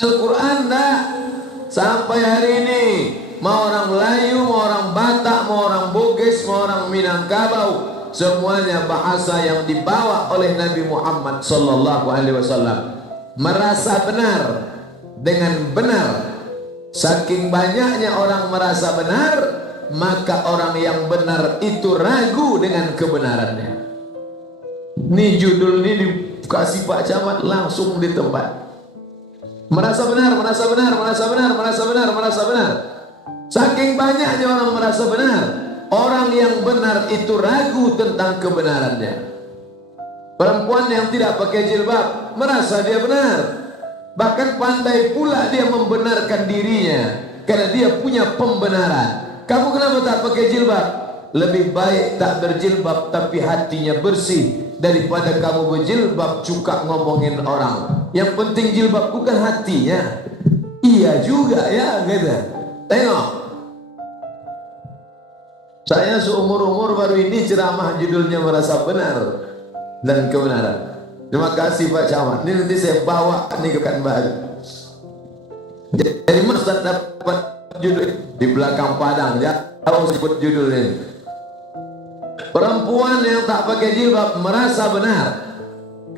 Al-Quran enggak. Sampai hari ini mau orang Melayu, mau orang Batak, mau orang Bugis, mau orang Minangkabau, semuanya bahasa yang dibawa oleh Nabi Muhammad sallallahu alaihi wasallam. Merasa benar dengan benar. Saking banyaknya orang merasa benar, maka orang yang benar itu ragu dengan kebenarannya. Nih judul ini dikasih Pak Camat langsung di tempat. Merasa benar, merasa benar, merasa benar, merasa benar, merasa benar. Saking banyaknya orang merasa benar, orang yang benar itu ragu tentang kebenarannya. Perempuan yang tidak pakai jilbab merasa dia benar, bahkan pandai pula dia membenarkan dirinya karena dia punya pembenaran. Kamu kenapa tak pakai jilbab? Lebih baik tak berjilbab tapi hatinya bersih daripada kamu berjilbab suka ngomongin orang. Yang penting jilbab bukan hatinya. Iya juga ya, gitu. Tengok, saya seumur-umur baru ini ceramah judulnya merasa benar dan kebenaran. Terima kasih Pak Camat. Ini nanti saya bawa nih ke Pekanbaru. Jadi masa dapat judul di belakang Padang ya, tahu sebut judul ini. Perempuan yang tak pakai jilbab merasa benar.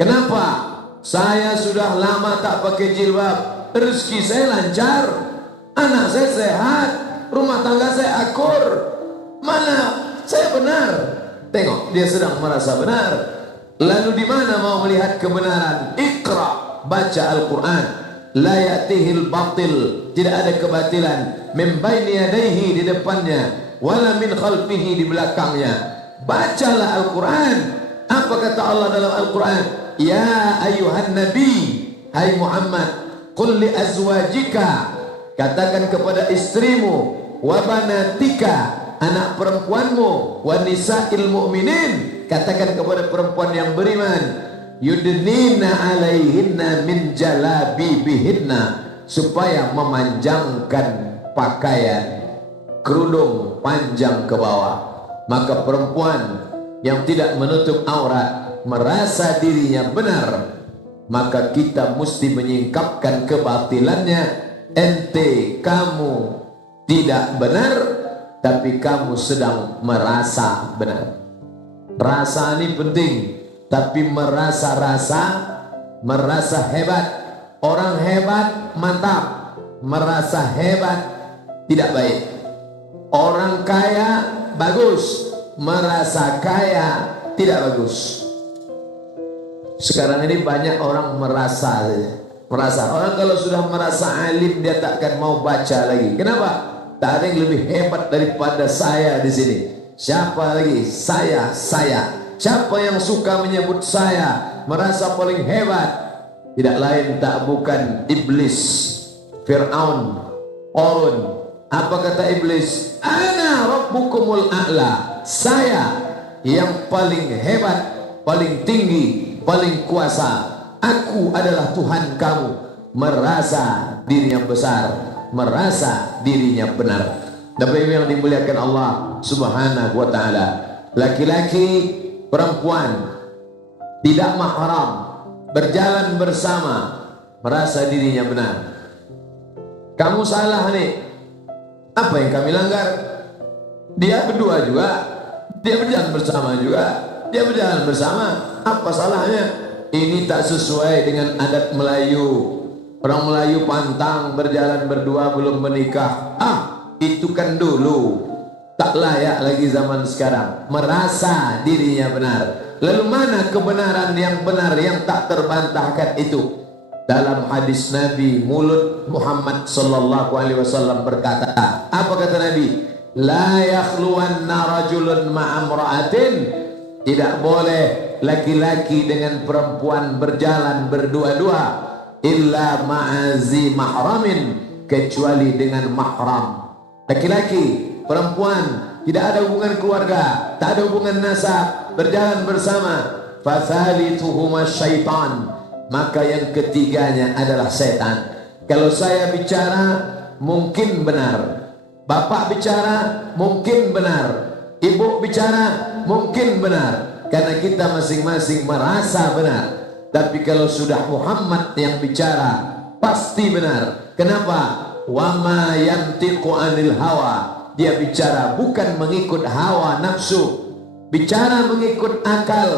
Kenapa? Saya sudah lama tak pakai jilbab, rezeki saya lancar, anak saya sehat, rumah tangga saya akur. Mana saya benar? Tengok, dia sedang merasa benar. Lalu di mana mau melihat kebenaran? Iqra, baca Al-Quran. La ya'tihil batil, tidak ada kebatilan. Min baini yadayhi, di depannya, wala min khalfihi, di belakangnya. Bacalah Al-Quran. Apa kata Allah dalam Al-Quran? Ya ayuhan nabi, hai Muhammad, qul li azwajika, katakan kepada istrimu, wa banatika, anak perempuanmu, wa nisa'il mu'minin, katakan kepada perempuan yang beriman, yudnina alaihinna min jalabibihinna, supaya memanjangkan pakaian kerudung panjang ke bawah. Maka perempuan yang tidak menutup aurat merasa dirinya benar, maka kita mesti menyingkapkan kebatilannya. Ente kamu tidak benar, tapi kamu sedang merasa benar. Rasa ini penting, tapi merasa hebat. Orang hebat mantap, merasa hebat tidak baik. Orang kaya bagus, merasa kaya tidak bagus. Sekarang ini banyak orang merasa. Orang kalau sudah merasa alim dia tak akan mau baca lagi. Kenapa? Tak ada yang lebih hebat daripada saya di sini. Siapa lagi? Saya. Siapa yang suka menyebut saya, merasa paling hebat? Tidak lain tak bukan iblis, Fir'aun, Qarun. Apa kata iblis? Ana rabbukumul a'la. Saya yang paling hebat, paling tinggi, paling kuasa. Aku adalah Tuhan kamu. Merasa dirinya besar, merasa dirinya benar. Tapi yang dimuliakan Allah Subhanahu wa ta'ala, laki-laki, perempuan tidak mahram berjalan bersama merasa dirinya benar. Kamu salah nih. Apa yang kami langgar? Dia berdua juga, dia berjalan bersama juga, dia berjalan bersama. Apa salahnya? Ini tak sesuai dengan adat Melayu. Orang Melayu pantang berjalan berdua belum menikah. Itu kan dulu, tak layak lagi zaman sekarang. Merasa dirinya benar. Lalu mana kebenaran yang benar yang tak terbantahkan itu? Dalam hadis Nabi, mulut Muhammad sallallahu alaihi wasallam berkata, apa kata Nabi? La yakhluwanna rajulun ma'amra'atin, tidak boleh laki-laki dengan perempuan berjalan berdua-dua, illa ma'azi mahramin, kecuali dengan mahram. Laki-laki, perempuan tidak ada hubungan keluarga, tak ada hubungan nasab, berjalan bersama, fathalithuhuma syaitan, maka yang ketiganya adalah setan. Kalau saya bicara mungkin benar, bapak bicara mungkin benar, ibu bicara mungkin benar, karena kita masing-masing merasa benar. Tapi kalau sudah Muhammad yang bicara, pasti benar. Kenapa? Wa ma yantiqu anil hawa. Dia bicara bukan mengikut hawa nafsu, bicara mengikut akal,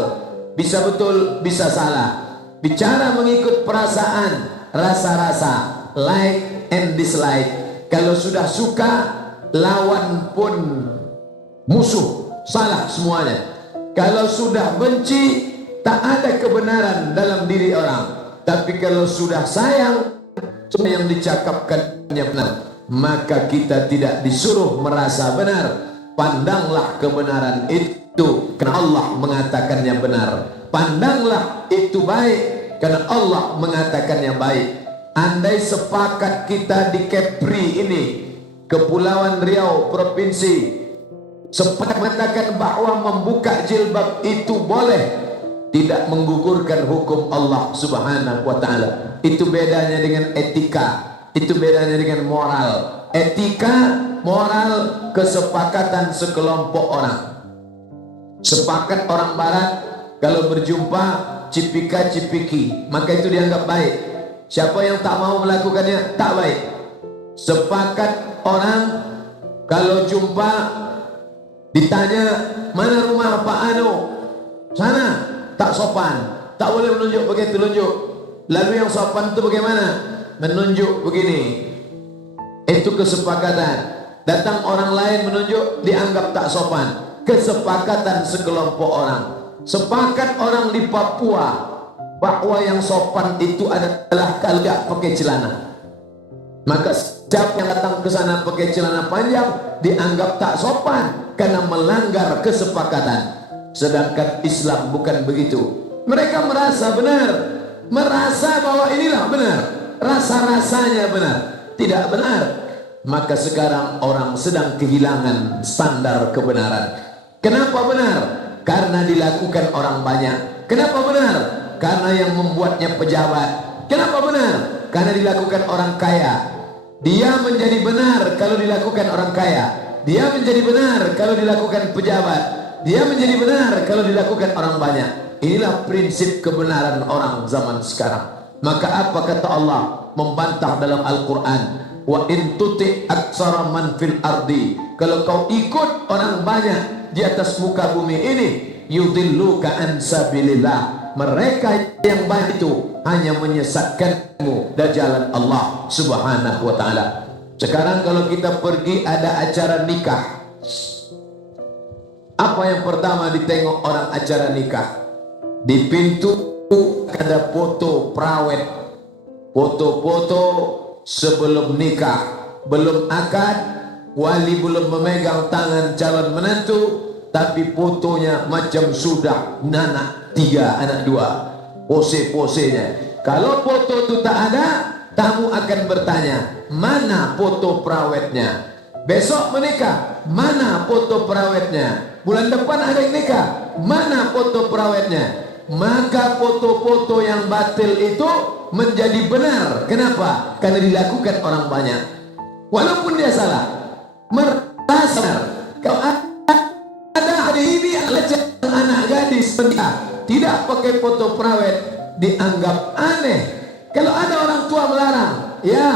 bisa betul bisa salah, bicara mengikut perasaan, rasa-rasa, like and dislike. Kalau sudah suka, lawan pun musuh, salah semuanya. Kalau sudah benci, tak ada kebenaran dalam diri orang. Tapi kalau sudah sayang, semua yang dicakapkannya benar, maka kita tidak disuruh merasa benar. Pandanglah kebenaran itu karena Allah mengatakannya benar. Pandanglah itu baik karena Allah mengatakannya baik. Andai sepakat kita di Kepri ini, Kepulauan Riau, Provinsi, sepakat mengatakan bahwa membuka jilbab itu boleh, tidak menggugurkan hukum Allah Subhanahu wa Ta'ala. Itu bedanya dengan etika, itu bedanya dengan moral. Etika, moral, kesepakatan sekelompok orang. Sepakat orang barat kalau berjumpa cipika-cipiki, maka itu dianggap baik. Siapa yang tak mau melakukannya tak baik. Sepakat orang kalau jumpa ditanya mana rumah Pak Anu, sana, tak sopan, tak boleh menunjuk begitu tunjuk. Lalu yang sopan itu bagaimana? Menunjuk begini. Itu kesepakatan. Datang orang lain menunjuk, dianggap tak sopan. Kesepakatan sekelompok orang. Sepakat orang di Papua bahwa yang sopan itu adalah kalau tidak pakai celana. Maka setiap yang datang ke sana pakai celana panjang dianggap tak sopan karena melanggar kesepakatan. Sedangkan Islam bukan begitu. Mereka merasa benar, merasa bahwa inilah benar, rasa-rasanya benar, tidak benar. Maka sekarang orang sedang kehilangan standar kebenaran. Kenapa benar? Karena dilakukan orang banyak. Kenapa benar? Karena yang membuatnya pejabat. Kenapa benar? Karena dilakukan orang kaya. Dia menjadi benar kalau dilakukan orang kaya. Dia menjadi benar kalau dilakukan pejabat. Dia menjadi benar kalau dilakukan orang banyak. Inilah prinsip kebenaran orang zaman sekarang. Maka apa kata Allah membantah dalam Al-Quran? Wa in tuti aksara man fil ardi. Kalau kau ikut orang banyak di atas muka bumi ini, yudilluka an sabilillah. Mereka yang banyak itu hanya menyesatkanmu dari jalan Allah Subhanahu wa Ta'ala. Sekarang kalau kita pergi ada acara nikah, apa yang pertama ditengok orang acara nikah? Di pintu ada foto perawat, foto-foto sebelum nikah, belum akad, wali belum memegang tangan calon menantu, tapi fotonya macam sudah anak 3, anak 2, pose-posenya. Kalau foto itu tak ada, tamu akan bertanya, mana foto perawatnya? Besok menikah, mana foto perawatnya? Bulan depan ada yang nikah, mana foto perawatnya? Maka foto-foto yang batil itu menjadi benar. Kenapa? Karena dilakukan orang banyak. Walaupun dia salah, merasa kalau ada hari ini anak gadis menikah tidak pakai foto perawat dianggap aneh. Kalau ada orang tua melarang, ya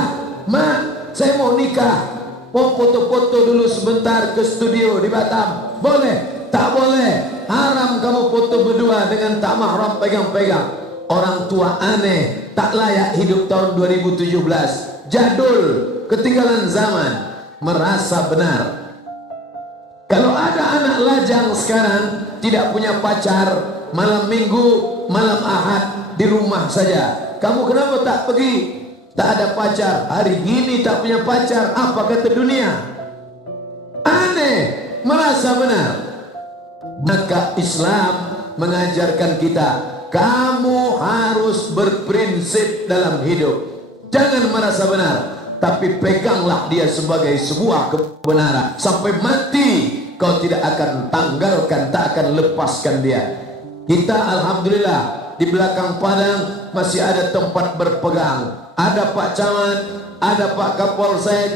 mak saya mau nikah, mau foto-foto dulu sebentar ke studio di Batam, boleh? Tak boleh, haram kamu foto berdua dengan tak mahram pegang-pegang. Orang tua aneh, tak layak hidup tahun 2017, jadul, ketinggalan zaman, merasa benar. Kalau ada anak lajang sekarang tidak punya pacar, malam minggu, malam ahad di rumah saja. Kamu kenapa tak pergi? Tak ada pacar, hari ini tak punya pacar, apa kata dunia? Aneh, merasa benar. Maka Islam mengajarkan kita, kamu harus berprinsip dalam hidup. Jangan merasa benar, tapi peganglah dia sebagai sebuah kebenaran. Sampai mati kau tidak akan tanggalkan, tak akan lepaskan dia. Kita alhamdulillah di belakang Padang masih ada tempat berpegang. Ada Pak Camat, ada Pak Kapolsek,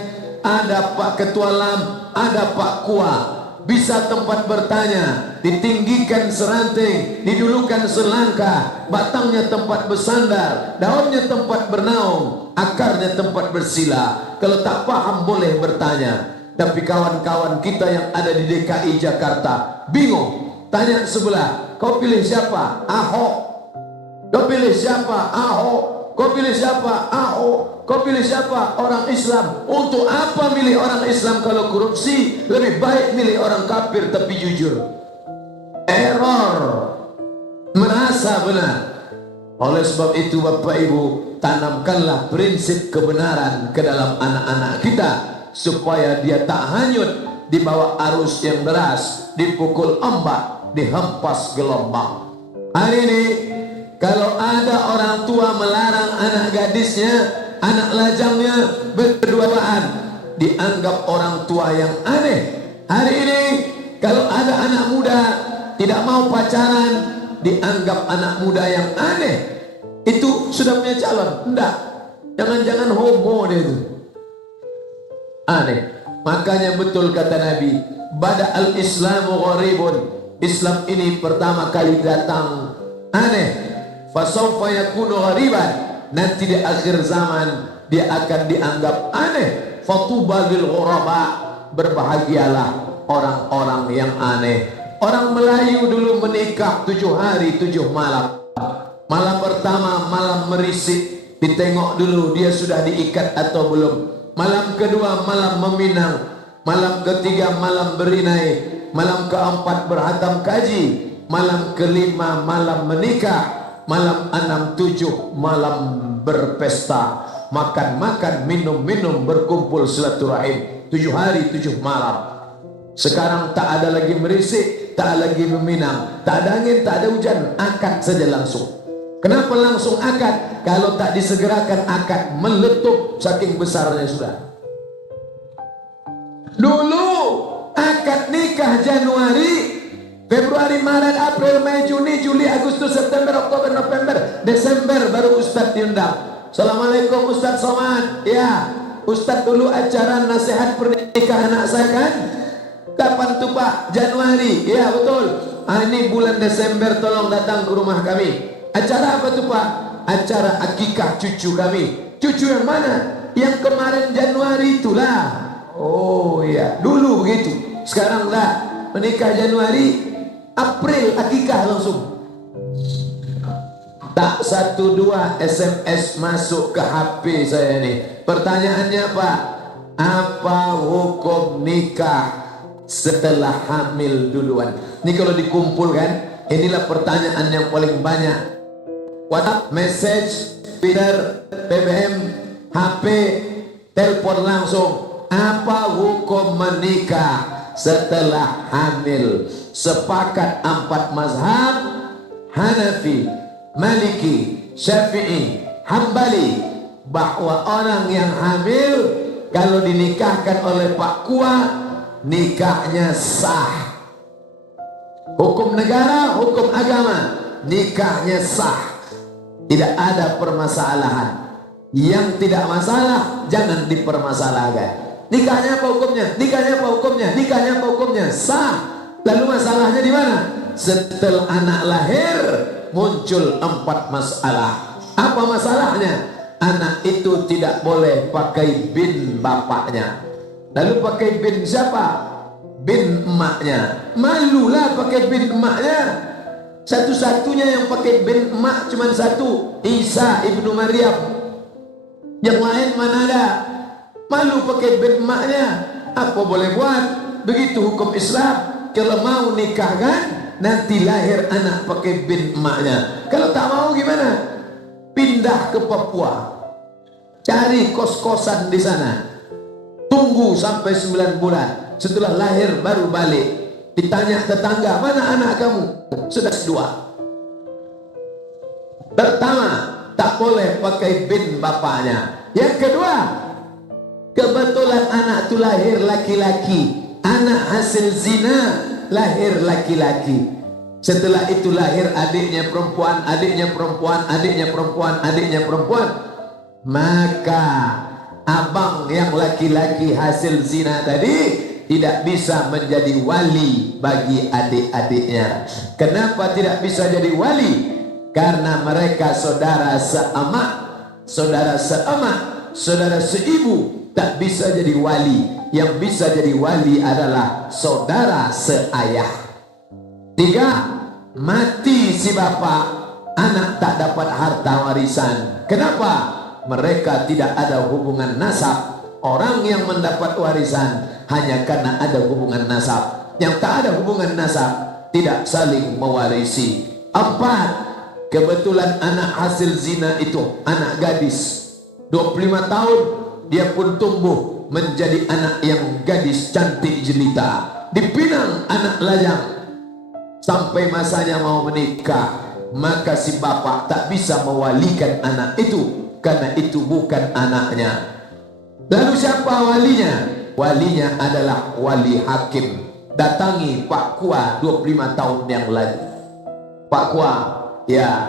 ada Pak Ketua Lam, ada Pak Kua. Bisa tempat bertanya, ditinggikan seranting, didulukan selangkah, batangnya tempat bersandar, daunnya tempat bernaung. akarnya tempat bersila. Kalau tak paham boleh bertanya. Tapi kawan-kawan kita yang ada di DKI Jakarta bingung. Tanya sebelah, kau pilih siapa? Ahok. Kau pilih siapa? Ahok. Kau pilih siapa? Ahok. Kau pilih siapa? Orang Islam. Untuk apa milih orang Islam kalau korupsi? Lebih baik milih orang kafir tapi jujur. Error. Merasa benar. Oleh sebab itu Bapak Ibu, tanamkanlah prinsip kebenaran ke dalam anak-anak kita, supaya dia tak hanyut di bawah arus yang deras, dipukul ombak, dihempas gelombang. Hari ini kalau ada orang tua melarang anak gadisnya, anak lajangnya berduaan, dianggap orang tua yang aneh. Hari ini kalau ada anak muda tidak mau pacaran, dianggap anak muda yang aneh. Itu sudah punya calon? Enggak. Jangan-jangan homo dia itu. Aneh. Makanya betul kata Nabi, bada al-islamu gharibun. Islam ini pertama kali datang aneh. Fasawfa yakunu ghariban. Nanti di akhir zaman dia akan dianggap aneh. Fatuba lil ghuraba. Berbahagialah orang-orang yang aneh. Orang Melayu dulu menikah 7 hari 7 malam. Malam pertama malam merisik, ditengok dulu dia sudah diikat atau belum. Malam kedua malam meminang. Malam ketiga malam berinai. Malam keempat berhatam kaji. Malam kelima malam menikah. Malam 6, 7 malam berpesta. Makan-makan, minum-minum, berkumpul silaturahim. 7 hari 7 malam. Sekarang tak ada lagi merisik, tak ada lagi meminang, tak ada angin, tak ada hujan, akad saja langsung. Kenapa langsung akad? Kalau tak disegerakan akad meletup saking besarnya sudah. Dulu akad nikah Januari, Februari, Maret, April, Mei, Juni, Juli, Agustus, September, Oktober, November, Desember baru Ustadz diundang. Assalamualaikum Ustadz Somad. Ya, Ustadz dulu acara nasihat pernikahan anak saya kan? Kapan tuh Pak? Januari. Ya betul. Ini bulan Desember tolong datang ke rumah kami. Acara apa tuh Pak? Acara akikah cucu kami. Cucu yang mana? Yang kemarin Januari itulah. Oh iya, dulu begitu. Sekarang lah menikah Januari, April akikah langsung. Tak 1-2 SMS masuk ke HP saya nih. Pertanyaannya Pak, apa hukum nikah setelah hamil duluan? Ini kalau dikumpulkan, inilah pertanyaan yang paling banyak. WhatsApp, message, Twitter, BBM, HP, telepon langsung. Apa hukum menikah setelah hamil? Sepakat 4 mazhab, Hanafi, Maliki, Syafi'i, Hambali, bahwa orang yang hamil kalau dinikahkan oleh Pak Kua, nikahnya sah. Hukum negara, hukum agama, nikahnya sah. Tidak ada permasalahan. Yang tidak masalah jangan dipermasalahkan. Nikahnya apa hukumnya? Nikahnya apa hukumnya? Nikahnya apa hukumnya? Sah. Lalu masalahnya di mana? Setelah anak lahir muncul 4 masalah. Apa masalahnya? Anak itu tidak boleh pakai bin bapaknya. Lalu pakai bin siapa? Bin emaknya. Malulah pakai bin emaknya. Satu-satunya yang pakai bin emak cuma satu, Isa ibnu Maryam. Yang lain mana ada? Malu pakai bin emaknya. Apa boleh buat? Begitu hukum Islam. Kalau mau nikahkan, nanti lahir anak pakai bin emaknya. Kalau tak mau gimana? Pindah ke Papua, cari kos-kosan di sana, tunggu sampai 9 bulan. Setelah lahir baru balik. Ditanya tetangga, mana anak kamu? Sudah 2. Pertama, tak boleh pakai bin bapaknya. Yang kedua, kebetulan anak itu lahir laki-laki, anak hasil zina, lahir laki-laki. Setelah itu lahir adiknya perempuan, adiknya perempuan, adiknya perempuan, adiknya perempuan. Maka abang yang laki-laki hasil zina tadi tidak bisa menjadi wali bagi adik-adiknya. Kenapa tidak bisa jadi wali? Karena mereka saudara seemak, saudara seemak, saudara seibu tak bisa jadi wali. Yang bisa jadi wali adalah saudara seayah. 3, mati si bapak, anak tak dapat harta warisan. Kenapa? Mereka tidak ada hubungan nasab. Orang yang mendapat warisan hanya karena ada hubungan nasab. Yang tak ada hubungan nasab tidak saling mewarisi. 4, kebetulan anak hasil zina itu anak gadis 25 tahun, dia pun tumbuh menjadi anak yang gadis cantik jelita, dipinang anak lajang sampai masanya mau menikah, maka si bapak tak bisa mewalikan anak itu karena itu bukan anaknya. Lalu siapa walinya? Walinya adalah wali hakim. Datangi Pak Kua 25 tahun yang lalu. Pak Kua, ya,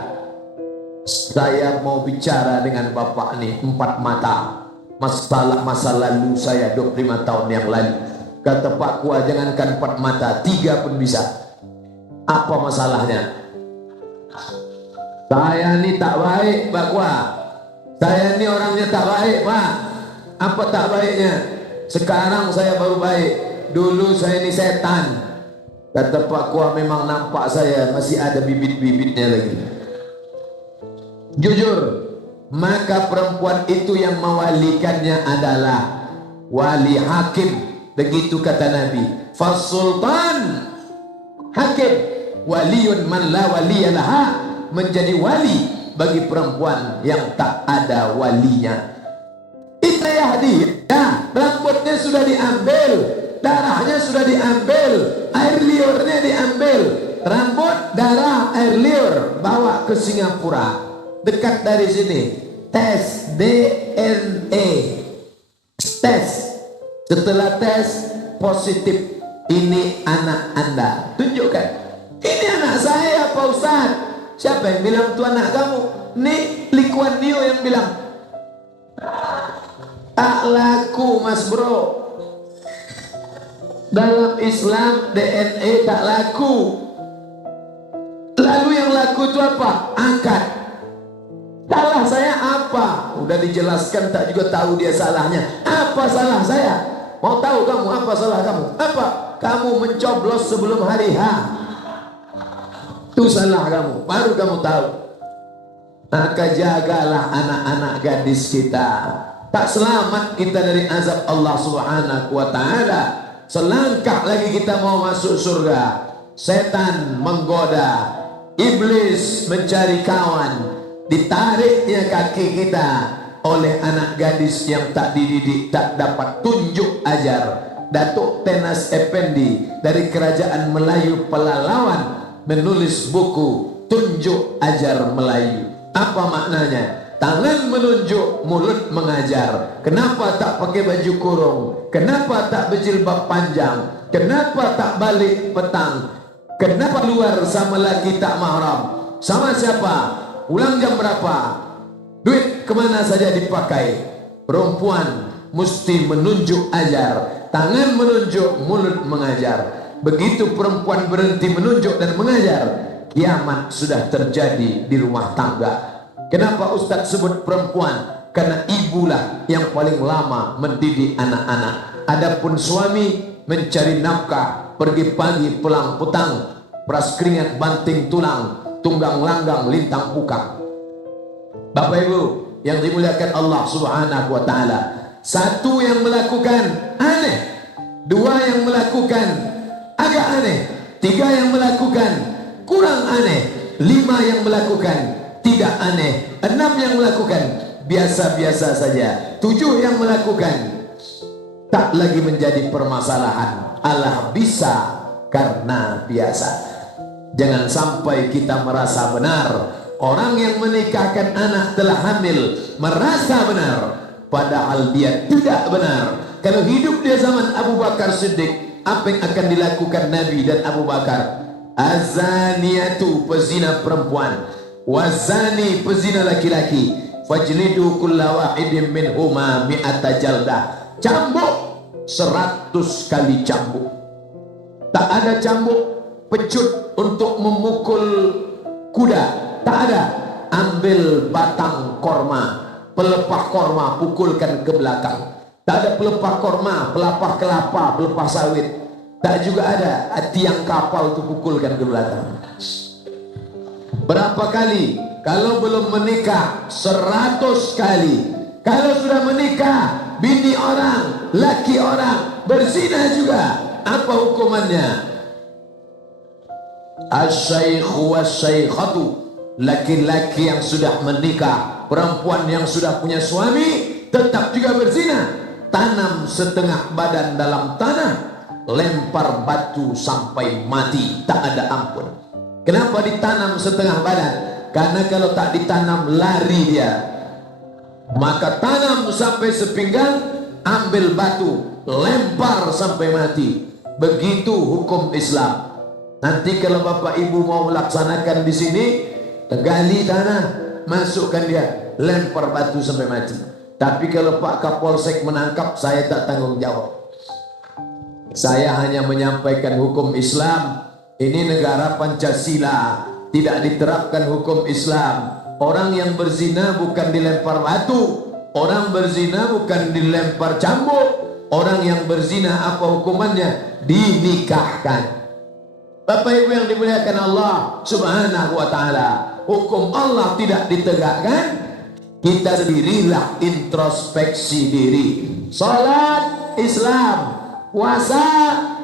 saya mau bicara dengan bapak nih 4 mata. Masalah masa lalu saya 25 tahun yang lalu. Kata Pak Kua, jangankan 4 mata, 3 pun bisa. Apa masalahnya? Saya ini tak baik Pak Kua. Saya ini orangnya tak baik Pak. Apa tak baiknya? Sekarang saya baru baik. Dulu saya ini setan. Kata Pak Kua, memang nampak saya masih ada bibit-bibitnya lagi. Jujur, maka perempuan itu yang mewalikannya adalah wali hakim. Begitu kata Nabi. Fasultan hakim waliyun man la waliyalaha, menjadi wali bagi perempuan yang tak ada walinya. Itu ya hadir, ya, rambutnya sudah diambil, darahnya sudah diambil, air liurnya diambil, rambut, darah, air liur, bawa ke Singapura, dekat dari sini, tes DNA, tes. Setelah tes positif, ini anak Anda, tunjukkan, ini anak saya Pak Ustaz. Siapa yang bilang itu anak kamu? Nih Lee Kuan Yew yang bilang. Tak laku mas bro. Dalam Islam DNA tak laku. Lalu yang laku itu apa? Akad. Salah saya apa? Udah dijelaskan tak juga tahu dia salahnya. Apa salah saya? Mau tahu kamu apa salah kamu? Apa? Kamu mencoblos sebelum hari H. Itu salah kamu. Baru kamu tahu. Maka jagalah anak-anak gadis kita. Tak selamat kita dari azab Allah Subhanahu wa ta'ala. Selangkah lagi kita mau masuk surga. Setan menggoda, iblis mencari kawan, ditariknya kaki kita oleh anak gadis yang tak dididik, tak dapat tunjuk ajar. Datuk Tenas Effendi dari Kerajaan Melayu Pelalawan menulis buku Tunjuk Ajar Melayu. Apa maknanya? Tangan menunjuk, mulut mengajar. Kenapa tak pakai baju kurung? Kenapa tak berjilbab panjang? Kenapa tak balik petang? Kenapa luar sama laki tak mahram? Sama siapa? Pulang jam berapa? Duit kemana saja dipakai? Perempuan mesti menunjuk ajar. Tangan menunjuk, mulut mengajar. Begitu perempuan berhenti menunjuk dan mengajar, kiamat sudah terjadi di rumah tangga. Kenapa Ustaz sebut perempuan? Karena ibulah yang paling lama mendidik anak-anak. Adapun suami mencari nafkah, pergi pagi pulang petang, peras keringat banting tulang, tunggang langgang lintang pukang. Bapak Ibu yang dimuliakan Allah Subhanahu wa ta'ala, satu yang melakukan aneh, dua yang melakukan agak aneh, tiga yang melakukan kurang aneh, lima yang melakukan tidak aneh, 6 yang melakukan biasa-biasa saja, 7 yang melakukan tak lagi menjadi permasalahan. Allah bisa karena biasa. Jangan sampai kita merasa benar. Orang yang menikahkan anak telah hamil merasa benar, padahal dia tidak benar. Kalau hidup di zaman Abu Bakar Siddiq, apa yang akan dilakukan Nabi dan Abu Bakar? Azaniyatu, pezina perempuan, wazani, pezina laki-laki, fajlidu kulla wahidin minhuma mi'ata jaldah. Cambuk 100 kali cambuk. Tak ada cambuk pecut untuk memukul kuda, tak ada. Ambil batang korma, pelepah korma pukulkan ke belakang. Tak ada pelepah korma, pelepah kelapa, pelepah sawit. Tak juga ada tiang kapal itu pukulkan ke belakang. Berapa kali? Kalau belum menikah 100 kali. Kalau sudah menikah, bini orang, laki orang berzina juga, apa hukumannya? Asy-syaikhu wasy-syaikhatu, laki-laki yang sudah menikah, perempuan yang sudah punya suami tetap juga berzina. Tanam setengah badan dalam tanah, lempar batu sampai mati, tak ada ampun. Kenapa ditanam setengah badan? Karena kalau tak ditanam lari dia. Maka tanam sampai sepinggang, ambil batu, lempar sampai mati. Begitu hukum Islam. Nanti kalau bapak ibu mau melaksanakan di sini, gali tanah, masukkan dia, lempar batu sampai mati. Tapi kalau Pak Kapolsek menangkap, saya tak tanggung jawab. Saya hanya menyampaikan hukum Islam. Ini negara Pancasila, tidak diterapkan hukum Islam. Orang yang berzina bukan dilempar batu, orang berzina bukan dilempar cambuk. Orang yang berzina apa hukumannya? Dinikahkan. Bapak Ibu yang dimuliakan Allah Subhanahu wa taala, hukum Allah tidak ditegakkan, kita sendirilah introspeksi diri. Salat Islam, puasa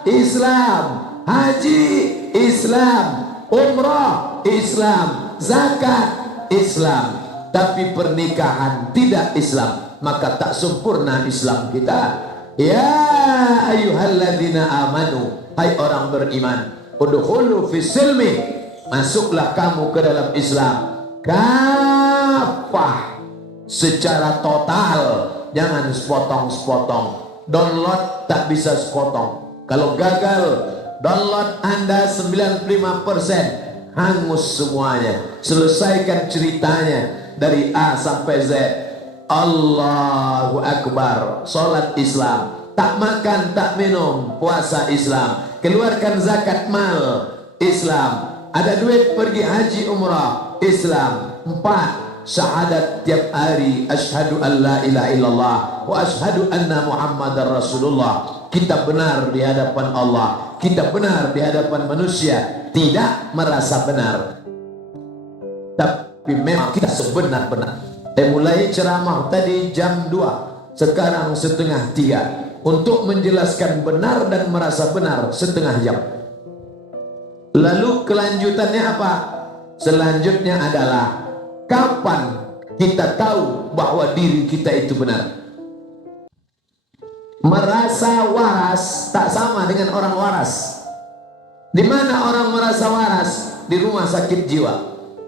Islam, haji Islam, umrah Islam, zakat Islam, tapi pernikahan tidak Islam, maka tak sempurna Islam kita. Ya ayyuhalladzina amanu, hai orang beriman, udkhulu fis silmi, masuklah kamu ke dalam Islam kafah, secara total, jangan sepotong-sepotong. Download tak bisa sepotong. Kalau gagal download Anda 95%, hangus semuanya. Selesaikan ceritanya dari A sampai Z. Allahu Akbar, salat Islam, tak makan tak minum, puasa Islam, keluarkan zakat mal Islam, ada duit pergi haji umrah Islam. 4, syahadat tiap hari, asyhadu an la ilaha illallah wa asyhadu anna muhammadar rasulullah. Kita benar di hadapan Allah, kita benar di hadapan manusia, tidak merasa benar, tapi memang kita sebenar-benar. Mulai ceramah tadi jam 2, sekarang setengah 3, untuk menjelaskan benar dan merasa benar setengah jam. Lalu kelanjutannya apa? Selanjutnya adalah kapan kita tahu bahwa diri kita itu benar. Merasa waras tak sama dengan orang waras. Di mana orang merasa waras? Di rumah sakit jiwa.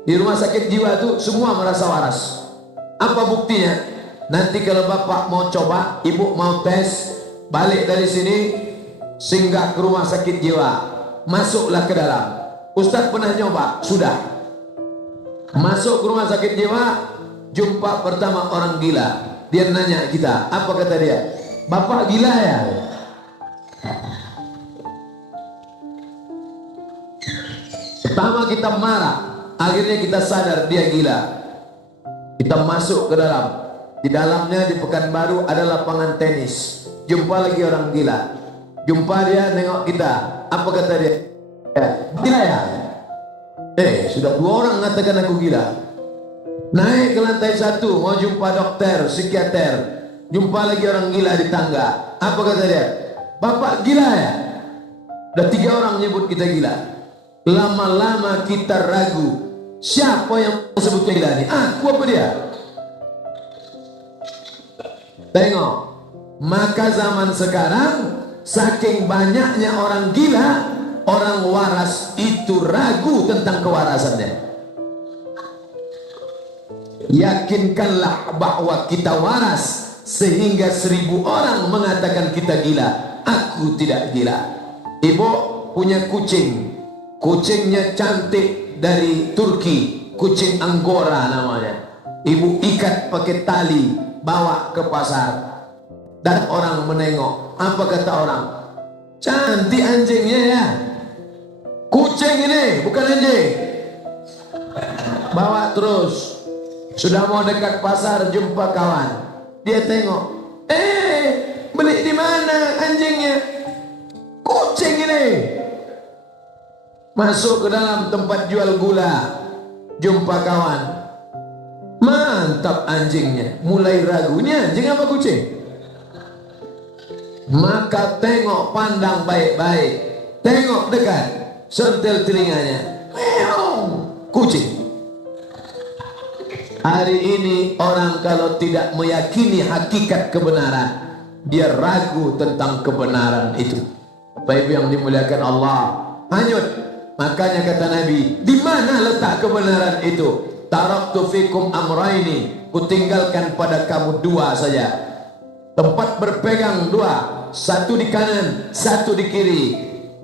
Di rumah sakit jiwa itu semua merasa waras. Apa buktinya? Nanti kalau bapak mau coba, ibu mau tes, balik dari sini, singgah ke rumah sakit jiwa, masuklah ke dalam. Ustadz pernah nyoba? Sudah. Masuk ke rumah sakit jiwa, jumpa pertama orang gila. Dia nanya kita, apa kata dia? Bapak gila ya? Pertama kita marah, akhirnya kita sadar dia gila. Kita masuk ke dalam. Di dalamnya di Pekanbaru ada lapangan tenis. Jumpa lagi orang gila. Jumpa dia, nengok kita. Apa kata dia? Gila ya? Sudah 2 orang mengatakan aku gila. Naik ke lantai 1, mau jumpa dokter, psikiater. Jumpa lagi orang gila di tangga. Apa kata dia? Bapak gila ya? Udah 3 orang nyebut kita gila. Lama-lama kita ragu. Siapa yang sebut gila ini? Aku apa dia? Tengok. Maka zaman sekarang, saking banyaknya orang gila, orang waras itu ragu tentang kewarasannya. Yakinkanlah bahwa kita waras, sehingga 1000 orang mengatakan kita gila. Aku tidak gila. Ibu punya kucing. Kucingnya cantik, dari Turki, kucing Anggora namanya. Ibu ikat pakai tali, bawa ke pasar, dan orang menengok. Apa kata orang? Cantik anjingnya ya. Kucing ini bukan anjing. Bawa terus. Sudah mau dekat pasar, jumpa kawan. Dia tengok, beli di mana anjingnya? Kucing ini. Masuk ke dalam tempat jual gula, jumpa kawan. Mantap anjingnya. Mulai ragu, ini anjing apa kucing? Maka tengok, pandang baik-baik. Tengok dekat, sentil telinganya. Meong, kucing. Hari ini orang kalau tidak meyakini hakikat kebenaran, dia ragu tentang kebenaran itu. Bapak Ibu yang dimuliakan Allah, hanyut. Makanya kata Nabi, di mana letak kebenaran itu? Taraktu fikum amraini, kutinggalkan pada kamu dua saja. Tempat berpegang dua, satu di kanan, satu di kiri.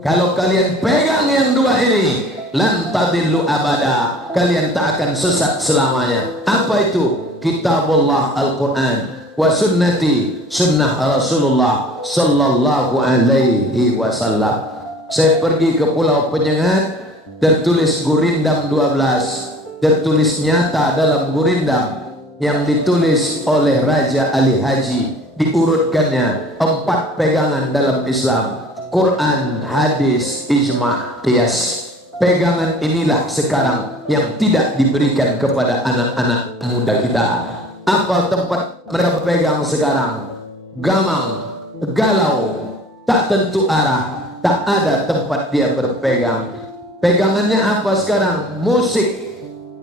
Kalau kalian pegang yang dua ini, lan tadillu abada, kalian tak akan sesat selamanya. Apa itu? Kitabullah Al-Quran wa sunnati, sunnah Rasulullah sallallahu alaihi wasallam. Saya pergi ke Pulau Penyengat, tertulis Gurindam 12, tertulis nyata dalam Gurindam yang ditulis oleh Raja Ali Haji. Diurutkannya 4 pegangan dalam Islam: Quran, hadis, ijma', qiyas. Pegangan inilah sekarang yang tidak diberikan kepada anak-anak muda kita. Apa tempat mereka pegang sekarang? Gamang, galau, tak tentu arah, tak ada tempat dia berpegang. Pegangannya apa sekarang? Musik.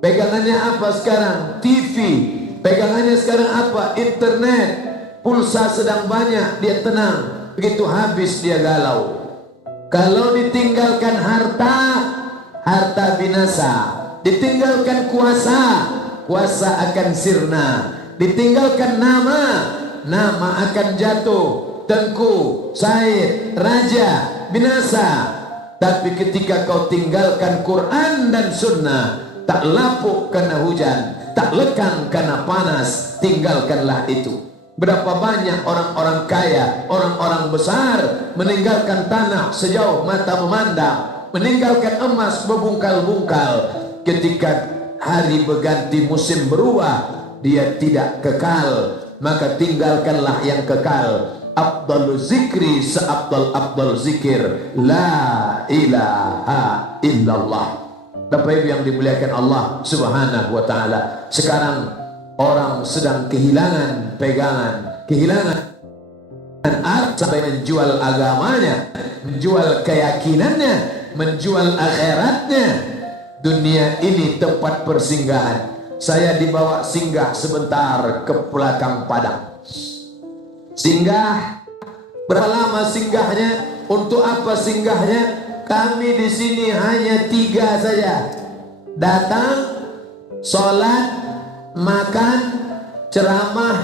Pegangannya apa sekarang? TV. Pegangannya sekarang apa? Internet. Pulsa sedang banyak, dia tenang. Begitu habis dia galau. Kalau ditinggalkan harta, harta binasa. Ditinggalkan kuasa, kuasa akan sirna. Ditinggalkan nama, nama akan jatuh. Tengku, Said, Raja, binasa. Tapi ketika kau tinggalkan Quran dan Sunnah, tak lapuk karena hujan, tak lekang karena panas, tinggalkanlah itu. Berapa banyak orang-orang kaya, orang-orang besar meninggalkan tanah sejauh mata memandang, meninggalkan emas berbungkal-bungkal. Ketika hari berganti, musim berubah, dia tidak kekal, maka tinggalkanlah yang kekal. Afdalu zikri seafdal-afdal zikir la ilaha illallah. Bapak Ibu yang dimuliakan Allah subhanahu wa ta'ala, sekarang orang sedang kehilangan pegangan, kehilangan arti, sampai menjual agamanya, menjual keyakinannya, menjual akhiratnya. Dunia ini tempat persinggahan. Saya dibawa singgah sebentar ke belakang padang. Singgah, berapa lama singgahnya? Untuk apa singgahnya? Kami di sini hanya 3 saja. Datang, sholat, makan, ceramah,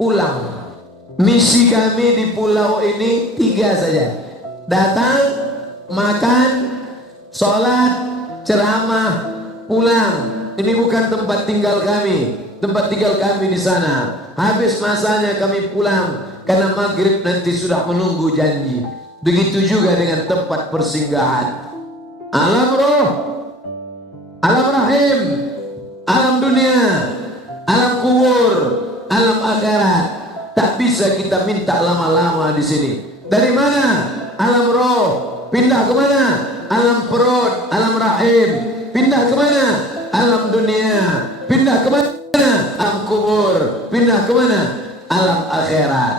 pulang. Misi kami di pulau ini 3 saja. Datang, makan, sholat, ceramah, pulang. Ini bukan tempat tinggal kami. Tempat tinggal kami di sana. Habis masanya kami pulang, karena maghrib nanti sudah menunggu janji. Begitu juga dengan tempat persinggahan. Alam roh, alam rahim, alam dunia, alam kubur, alam akhirat. Tak bisa kita minta lama-lama di sini. Dari mana? Alam roh. Pindah ke mana? Alam perut, alam rahim. Pindah ke mana? Alam dunia. Pindah ke mana? Alam kubur. Pindah ke mana? Alam akhirat.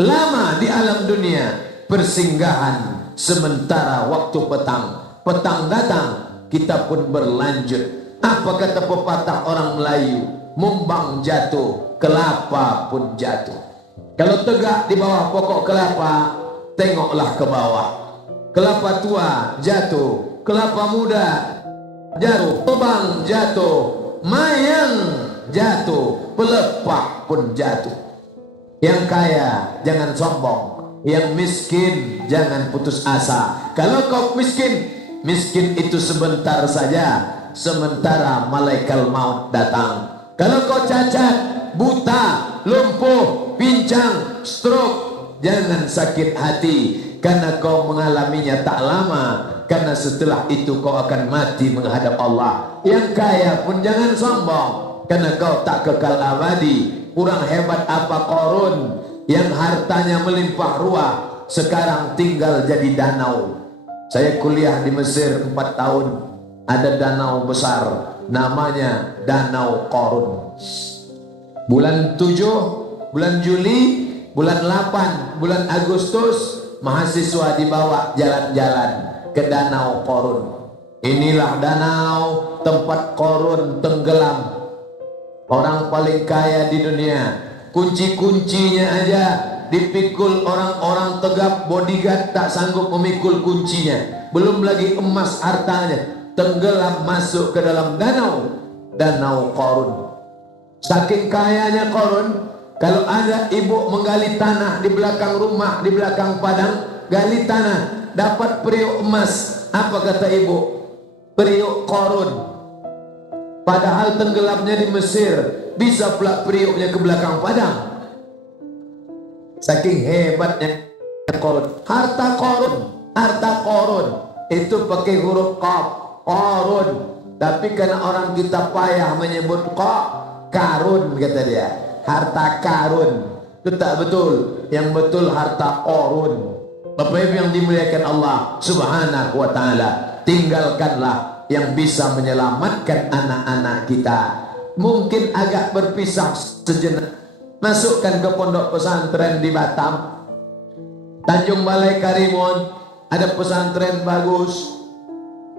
Lama di alam dunia, persinggahan sementara waktu petang. Petang datang, kita pun berlanjut. Apa kata pepatah orang Melayu? Mumbang jatuh, kelapa pun jatuh. Kalau tegak di bawah pokok kelapa, tengoklah ke bawah. Kelapa tua jatuh, kelapa muda jatuh, tebang jatuh, mayang jatuh, pelepah pun jatuh. Yang kaya jangan sombong, yang miskin jangan putus asa. Kalau kau miskin, miskin itu sebentar saja, sementara malaikat maut datang. Kalau kau cacat, buta, lumpuh, pincang, stroke, jangan sakit hati, karena kau mengalaminya tak lama, karena setelah itu kau akan mati menghadap Allah. Yang kaya pun jangan sombong, karena kau tak kekal abadi. Kurang hebat apa Qarun yang hartanya melimpah ruah, sekarang tinggal jadi danau. Saya kuliah di Mesir 4 tahun, ada danau besar namanya Danau Qarun. Bulan 7, bulan Juli, bulan 8, bulan Agustus, mahasiswa dibawa jalan-jalan ke Danau Qarun. Inilah danau tempat Qarun tenggelam. Orang paling kaya di dunia, kunci-kuncinya aja dipikul orang-orang tegap, bodyguard tak sanggup memikul kuncinya. Belum lagi emas hartanya, tenggelam masuk ke dalam Danau Qarun. Saking kayanya Qarun, kalau ada ibu menggali tanah di belakang rumah, di belakang padang, gali tanah, dapat periuk emas. Apa kata ibu? Periuk Qarun. Padahal tenggelamnya di Mesir, bisa pula periuknya ke belakang padang. Saking hebatnya Qarun. Harta Qarun itu pakai huruf Qaf, Qarun. Tapi karena orang kita payah menyebut Karun, kata dia. Harta karun itu tak betul. Yang betul harta Qarun. Bapak Ibu yang dimuliakan Allah Subhanahu wa ta'ala, tinggalkanlah yang bisa menyelamatkan anak-anak kita. Mungkin agak berpisah sejenak, masukkan ke pondok pesantren di Batam, Tanjung Balai Karimun ada pesantren bagus,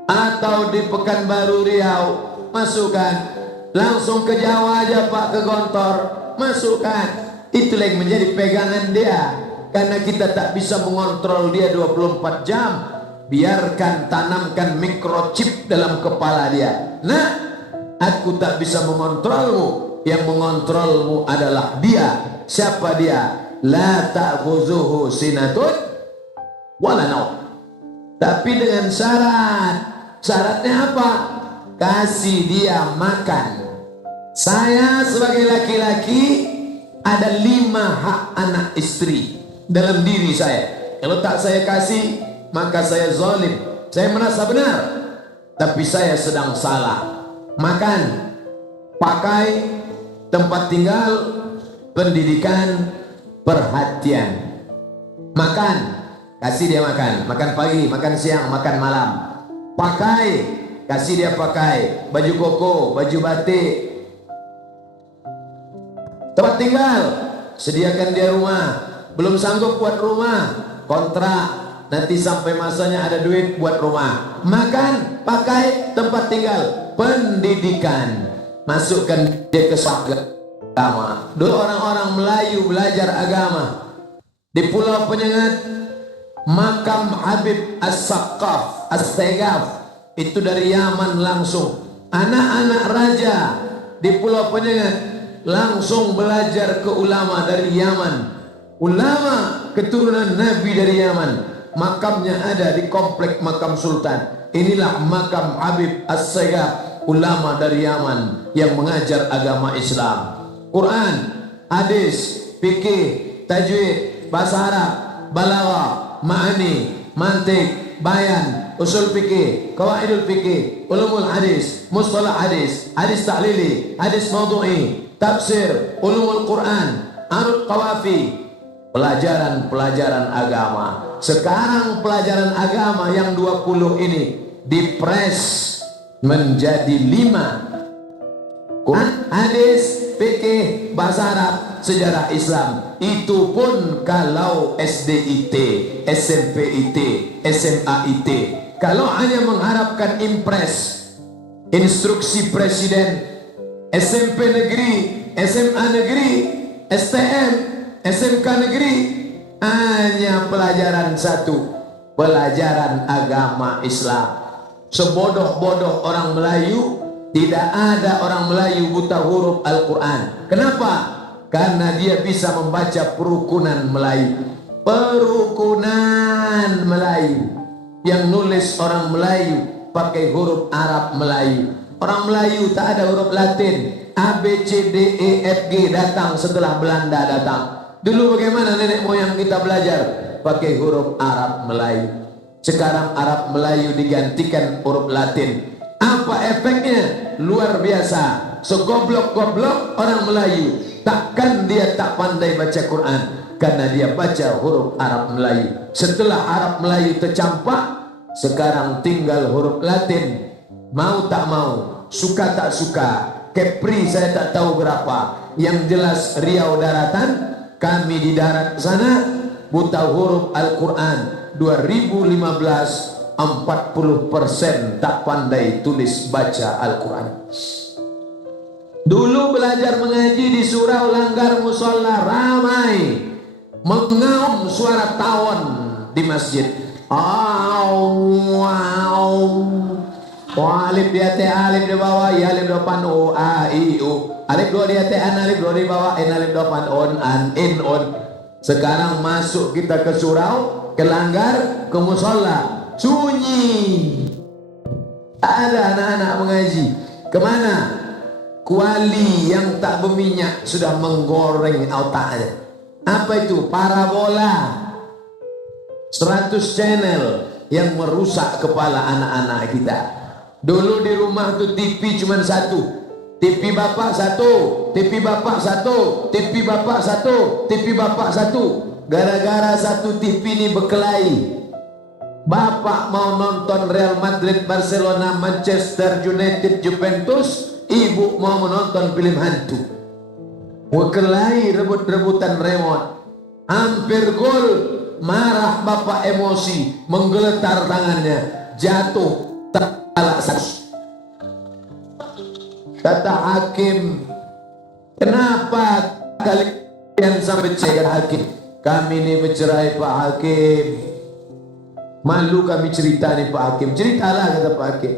atau di Pekanbaru Riau, masukkan. Langsung ke Jawa aja Pak, ke Gontor, masukkan. Itulah yang menjadi pegangan dia, karena kita tak bisa mengontrol dia 24 jam. Biarkan, tanamkan microchip dalam kepala dia. Nah, aku tak bisa mengontrolmu, yang mengontrolmu adalah dia. Siapa dia? La ta'khuzuhu sinatun wala naum. Tapi dengan syarat. Syaratnya apa? Kasih dia makan. Saya sebagai laki-laki ada 5 hak anak istri dalam diri saya. Kalau tak saya kasih, maka saya zalim. Saya merasa benar, tapi saya sedang salah. Makan, pakai, tempat tinggal, pendidikan, perhatian. Makan, kasih dia makan. Makan pagi, makan siang, makan malam. Pakai, kasih dia pakai. Baju koko, baju batik. Tempat tinggal, sediakan dia rumah. Belum sanggup buat rumah, kontrak. Nanti sampai masanya ada duit buat rumah. Makan, pakai, tempat tinggal, pendidikan. Masukkan dia ke agama. Dulu orang-orang Melayu belajar agama di Pulau Penyengat, makam Habib As-Saqqaf, As-Segaf, itu dari Yaman langsung. Anak-anak raja di Pulau Penyengat langsung belajar ke ulama dari Yaman. Ulama keturunan Nabi dari Yaman. Makamnya ada di komplek makam Sultan. Inilah makam Habib As-Segaf, ulama dari Yaman yang mengajar agama Islam. Quran, hadis, fikih, tajwid, bahasa Arab, balaghah, ma'ani, mantik, bayan, usul fikih, qawaidul fikih, ulumul hadis, mustalah hadis, hadis tahlili, hadis maudhu'i, tafsir, ulumul Quran, arud qawafi, pelajaran-pelajaran agama. Sekarang pelajaran agama yang 20 ini dipres menjadi 5. Quran, hadis, fikih, bahasa Arab, sejarah Islam. Itu pun kalau SDIT, SMPIT, SMAIT. Kalau hanya mengharapkan impres, instruksi presiden, SMP negeri, SMA negeri, STM, SMK negeri, hanya pelajaran satu, pelajaran agama Islam. Sebodoh-bodoh orang Melayu, tidak ada orang Melayu buta huruf Al-Quran. Kenapa? Karena dia bisa membaca perukunan Melayu. Perukunan Melayu yang nulis orang Melayu pakai huruf Arab Melayu. Orang Melayu tak ada huruf Latin. A, B, C, D, E, F, G datang setelah Belanda datang. Dulu bagaimana nenek moyang kita belajar? Pakai huruf Arab Melayu. Sekarang Arab Melayu digantikan huruf Latin. Apa efeknya? Luar biasa. segoblok-goblok orang Melayu, takkan dia tak pandai baca Quran, karena dia baca huruf Arab Melayu. Setelah Arab Melayu tercampak, sekarang tinggal huruf Latin. Mau tak mau, suka tak suka, Kepri saya tak tahu berapa, yang jelas Riau daratan, kami di darat sana buta huruf Al-Quran. 2015 40% tak pandai tulis baca Al-Quran. Dulu belajar mengaji di surau langgar musola, ramai mengaum suara tawon di masjid. Alif di atas, alif di bawah, ya alif depan, o a i u, alif dua di atas, an alif dua di bawah, in alif depan, on an in on. Sekarang masuk kita ke surau, ke langgar, ke musola, sunyi, ada anak-anak mengaji. Kemana? Kuali yang tak berminyak sudah menggoreng otaknya. Apa itu? Parabola, 100 channel yang merusak kepala anak-anak kita. Dulu di rumah tuh TV cuma satu, TV bapak satu, TV bapak satu, TV bapak satu, TV bapak satu. Gara-gara satu TV ini berkelahi. Bapak mau nonton Real Madrid, Barcelona, Manchester United, Juventus, ibu mau menonton film hantu. Berkelahi, rebut-rebutan remote. Hampir gol, marah bapak emosi, menggeletar tangannya, jatuh, tertalak satu. Kata hakim, kenapa kalian sampai cerai hakim? Kami ini bercerai Pak Hakim. Malu kami cerita nih Pak Hakim. Ceritalah kata Pak Hakim.